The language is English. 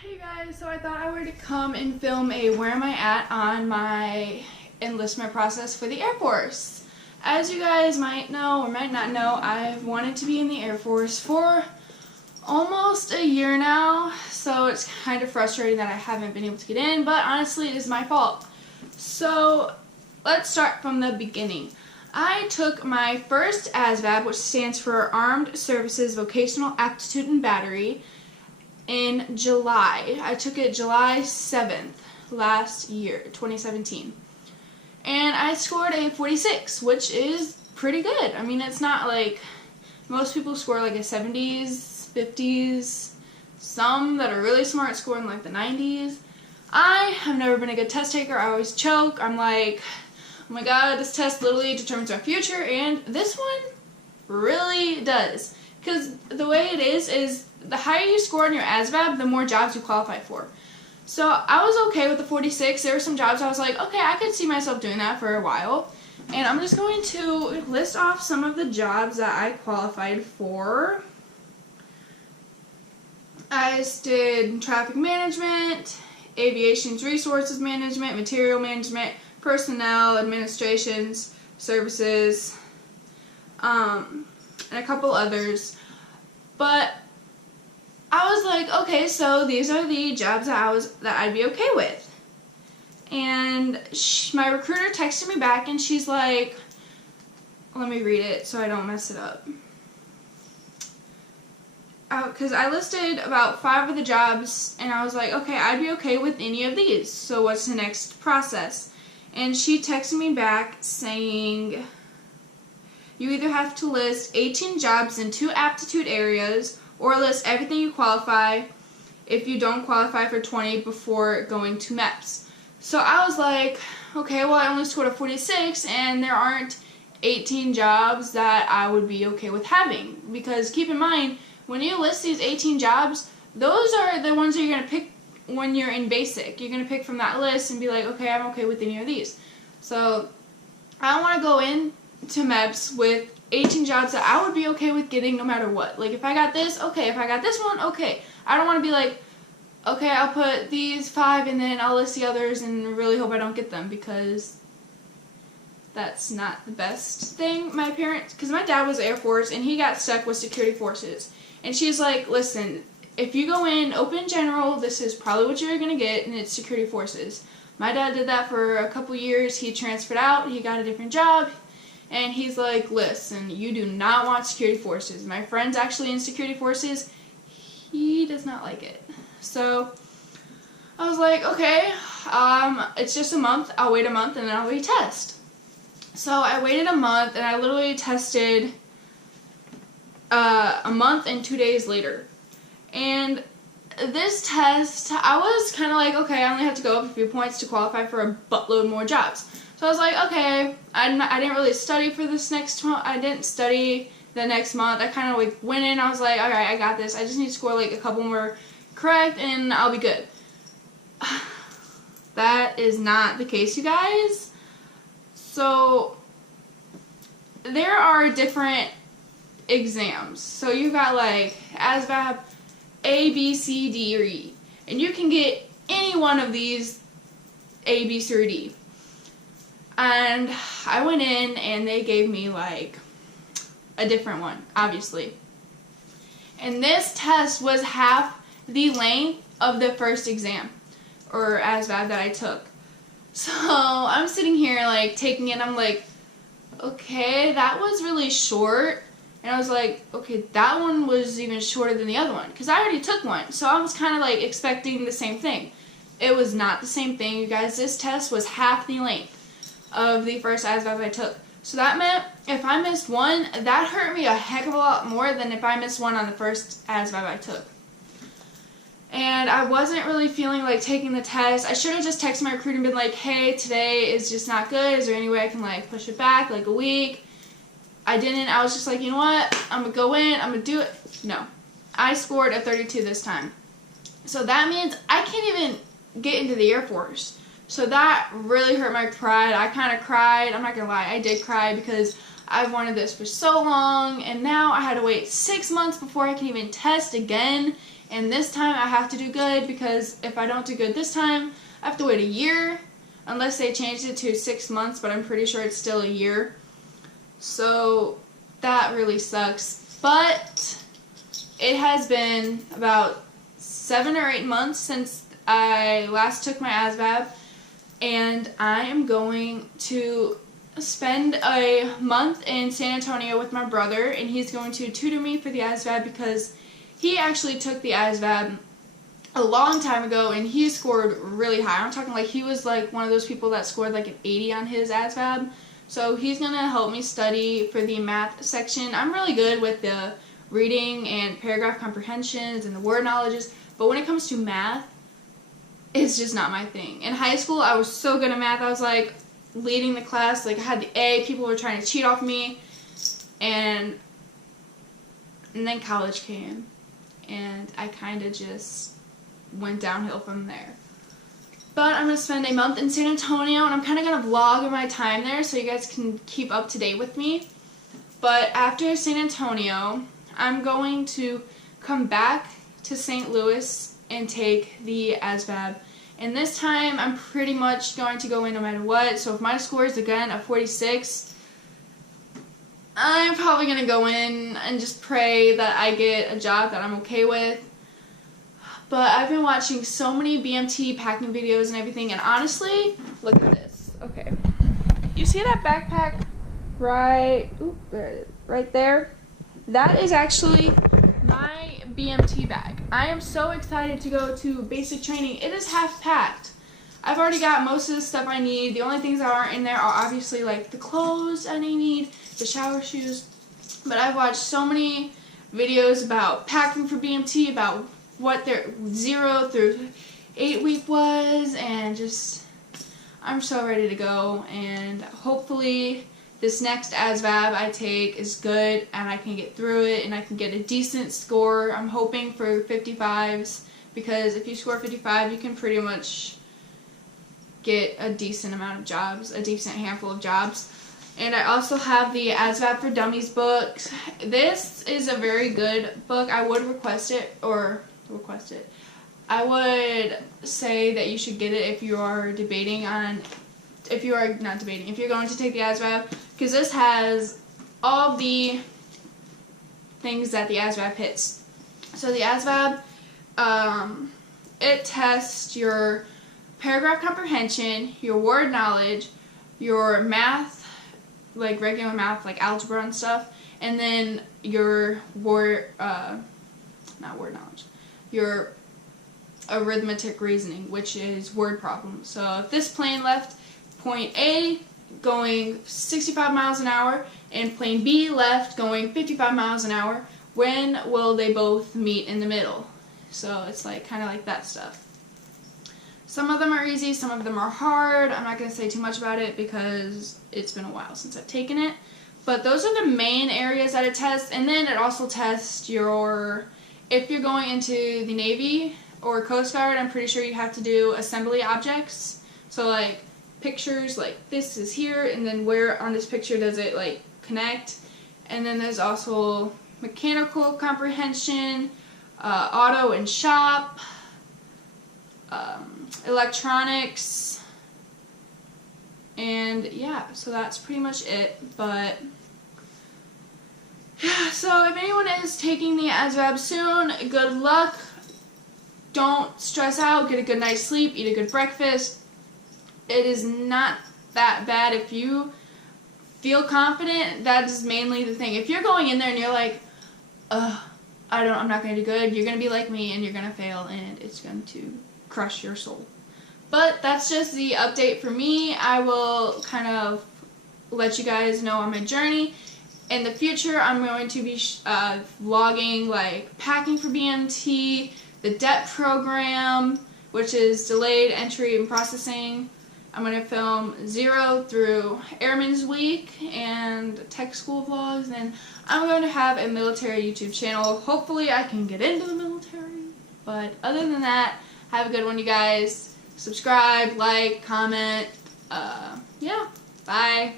Hey guys, so I thought I would come and film a where am I at on my enlistment process for the Air Force. As you guys might know or might not know, I've wanted to be in the Air Force for almost a year now, so it's kind of frustrating that I haven't been able to get in, but honestly it is my fault. So let's start from the beginning. I took my first ASVAB, which stands for Armed Services Vocational Aptitude and Battery, in July. I took it July 7th last year, 2017. And I scored a 46, which is pretty good. I mean, it's not like most people score like a 70s, 50s. Some that are really smart score in like the 90s. I have never been a good test taker. I always choke. I'm like, oh my god, this test literally determines my future, and this one really does. Because the way it is the higher you score on your ASVAB, the more jobs you qualify for. So I was okay with the 46. There were some jobs I was like, okay, I could see myself doing that for a while. And I'm just going to list off some of the jobs that I qualified for. I did traffic management, aviation resources management, material management, personnel, administrations, services, and a couple others. But I was like, okay, so these are the jobs that I'd be okay with. And my recruiter texted me back and she's like, let me read it so I don't mess it up. Because I listed about 5 of the jobs and I was like, okay, I'd be okay with any of these. So what's the next process? And she texted me back saying, you either have to list 18 jobs in 2 aptitude areas or list everything you qualify if you don't qualify for 20 before going to MEPS. So I was like, okay, well I only scored a 46 and there aren't 18 jobs that I would be okay with having. Because keep in mind, when you list these 18 jobs, those are the ones that you're going to pick when you're in basic. You're going to pick from that list and be like, okay, I'm okay with any of these. So I don't want to go in to MEPS with 18 jobs that I would be okay with getting no matter what. Like, if I got this, okay. If I got this one, okay. I don't want to be like, okay, I'll put these 5 and then I'll list the others and really hope I don't get them, because that's not the best thing. My parents, because my dad was Air Force and he got stuck with security forces. And she's like, listen, if you go in open general, this is probably what you're going to get, and it's security forces. My dad did that for a couple years. He transferred out. He got a different job. And he's like, listen, you do not want security forces. My friend's actually in security forces. He does not like it. So I was like, okay, it's just a month. I'll wait a month and then I'll retest. So I waited a month and I literally tested a month and 2 days later. And this test, I was kind of like, okay, I only have to go up a few points to qualify for a buttload more jobs. So I was like, okay, I didn't really study for this next month. I didn't study the next month. I kind of like went in. I was like, all right, I got this. I just need to score like a couple more correct and I'll be good. That is not the case, you guys. So there are different exams. So you got like ASVAB A, B, C, D, or E. And you can get any one of these A, B, C, or D. And I went in and they gave me like a different one, obviously. And this test was half the length of the first exam, or ASVAB, that I took. So I'm sitting here like taking it, I'm like, okay, that was really short. And I was like, okay, that one was even shorter than the other one, because I already took one. So I was kind of like expecting the same thing. It was not the same thing, you guys. This test was half the length of the first ASVAB I took. So that meant if I missed one, that hurt me a heck of a lot more than if I missed one on the first ASVAB I took. And I wasn't really feeling like taking the test. I should have just texted my recruiter and been like, hey, today is just not good. Is there any way I can like push it back like a week? I didn't. I was just like, you know what? I'm going to go in. I'm going to do it. No. I scored a 32 this time. So that means I can't even get into the Air Force. So that really hurt my pride. I kind of cried. I'm not going to lie. I did cry because I've wanted this for so long. And now I had to wait 6 months before I can even test again. And this time I have to do good, because if I don't do good this time, I have to wait a year, unless they changed it to 6 months, but I'm pretty sure it's still a year. So that really sucks. But it has been about 7 or 8 months since I last took my ASVAB, and I am going to spend a month in San Antonio with my brother, and he's going to tutor me for the ASVAB because he actually took the ASVAB a long time ago and he scored really high. I'm talking like he was like one of those people that scored like an 80 on his ASVAB. So he's going to help me study for the math section. I'm really good with the reading and paragraph comprehensions and the word knowledges, but when it comes to math, it's just not my thing. In high school, I was so good at math. I was like leading the class, like I had the A, people were trying to cheat off me, and then college came, and I kind of just went downhill from there. But I'm going to spend a month in San Antonio, and I'm kind of going to vlog my time there so you guys can keep up to date with me. But after San Antonio, I'm going to come back to St. Louis and take the ASVAB. And this time, I'm pretty much going to go in no matter what. So if my score is again a 46, I'm probably going to go in and just pray that I get a job that I'm okay with. But I've been watching so many BMT packing videos and everything, and honestly, look at this. Okay. You see that backpack right there? That is actually my BMT bag. I am so excited to go to basic training. It is half packed. I've already got most of the stuff I need. The only things that aren't in there are obviously like the clothes I need, the shower shoes. But I've watched so many videos about packing for BMT, about what their 0 through 8 week was, and just I'm so ready to go. And hopefully this next ASVAB I take is good and I can get through it and I can get a decent score. I'm hoping for 55s, because if you score 55 you can pretty much get a decent amount of jobs, a decent handful of jobs. And I also have the ASVAB for Dummies book. This is a very good book. I would request it. I would say that you should get it if you are debating on, if you're going to take the ASVAB, because this has all the things that the ASVAB hits. So the ASVAB, it tests your paragraph comprehension, your word knowledge, your math, like regular math, like algebra and stuff, and then your your arithmetic reasoning, which is word problems. So if this plane left point A going 65 miles an hour and plane B left going 55 miles an hour, when will they both meet in the middle? So it's like kind of like that stuff. Some of them are easy, some of them are hard. I'm not going to say too much about it because it's been a while since I've taken it. But those are the main areas that it tests. And then it also tests your, if you're going into the Navy or Coast Guard, I'm pretty sure you have to do assembly objects. So like pictures, like this is here, and then where on this picture does it like connect. And then there's also mechanical comprehension, auto and shop, electronics, and yeah, so that's pretty much it. But yeah, so if anyone is taking the ASVAB soon, good luck. Don't stress out, get a good night's sleep, eat a good breakfast. It is not that bad if you feel confident. That is mainly the thing. If you're going in there and you're like, I'm not going to do good, you're going to be like me and you're going to fail and it's going to crush your soul. But that's just the update for me. I will kind of let you guys know on my journey. In the future, I'm going to be vlogging like packing for BMT, the DEP program, which is delayed entry and processing. I'm going to film 0 through Airman's Week and tech school vlogs, and I'm going to have a military YouTube channel. Hopefully I can get into the military, but other than that, have a good one, you guys. Subscribe, like, comment, yeah, bye.